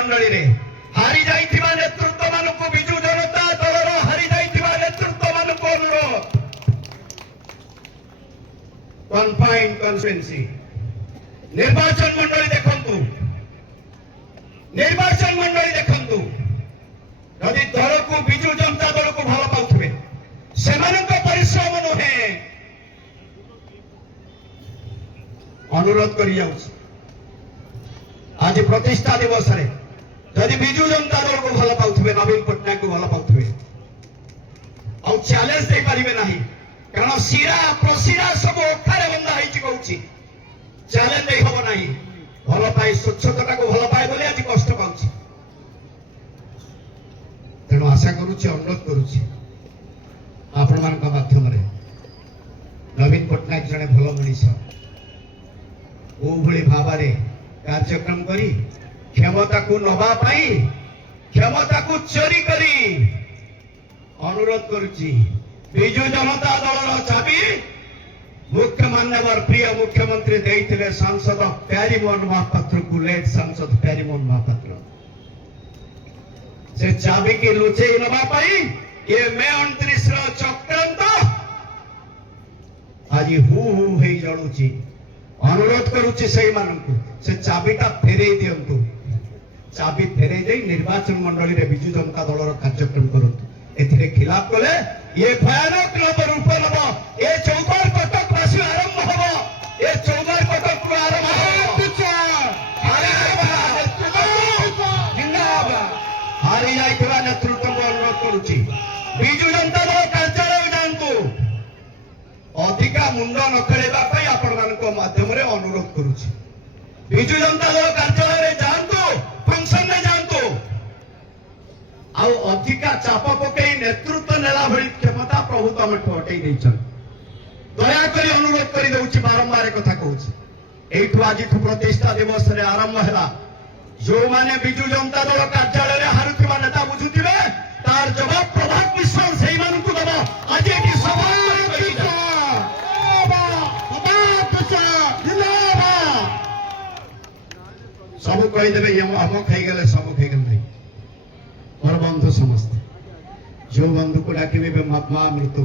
मंडली रे हारी जाइथिबा नेतृत्व मानकु बिजु जनता दलर हारी जाइथिबा नेतृत्व मानकु अनुरोध कन्फाइंड कन्स्टिट्युएंसी निर्वाचन मंडली देखंतु जदि दल को बिजु जनता दल को भल पाउथिबे सेमानक परिश्रम नुहे अनुरोध करि जाउछि आज प्रतिष्ठा दिवस रे जदि बिजु जनता दल को भल पाउथिबे नवीन पटनायक को भल पाउथिबे आ चैलेंज दे पारिबे नाही कारण सिरा प्रसिरा सब ओखारे बंदा हेछि कहउछि चैलेंज दे हबो नाही भल पाई स्वच्छता को भल पाए बोले आज कष्ट पाउछि तेणु आशा करुछि अनुरोध करुछि आपण मानक माध्यम रे नवीन पटनायक जने भल मनीष ओ भली भाबारे कार्यक्रम करी क्षमता को नबा पाई क्षमता को चोरी करी अनुरोध करुछि बिजु जनता दलर चाबी मुख्य मान्यवर प्रिय मुख्यमंत्री देइथिले सांसद प्यारीमोहन महापात्र को लेट सांसद प्यारीमोहन महापात्र से चाबी की लुचेई नबा पाई ये मे 29 रो चक्रांत आज हु हे जणुची अनुरोध करुछि सेई मानकु से चाबीटा फेरेई दियंतु चाबी फेरेई देई निर्वाचन मंडली रे बिजु जनता दलर कार्यक्रम करंतु एथिरे खिलाफ कले ये भयानक रूप नब ये चौबार कटक वासी आरंभ हब ये चौबार कटक आरंभ हारी जाइथिबा नेतृत्व को अनुरोध करुछि बिजु जनता दल कार्यालय जांतु अधिका मुंड न खेलेबा पई आपण मानक माध्यम रे अनुरोध करुछि बिजु जनता दल कार्यालय रे जांतु फंक्शन में जांतु आ अधिका चाप पकई नेतृत्व नेला भली क्षमता प्रभु तम हटई देछन दया करी अनुरोध करी दउछि बारंबार कथा कहउछि एठु आज प्रतिष्ठा दिवस रे आरंभ हैला जो माने बिजु जनता दल कार्यालय रे हारुथिबा नेता बुझुथिबे तार जवाब प्रभात मिश्र सेई मानकु दबा आज एठी सभा सब कहि देबे हम खाई गेले सब खाई गेले मोर बंधु समस्त जो बंधु को डाकिबे महामृत्यु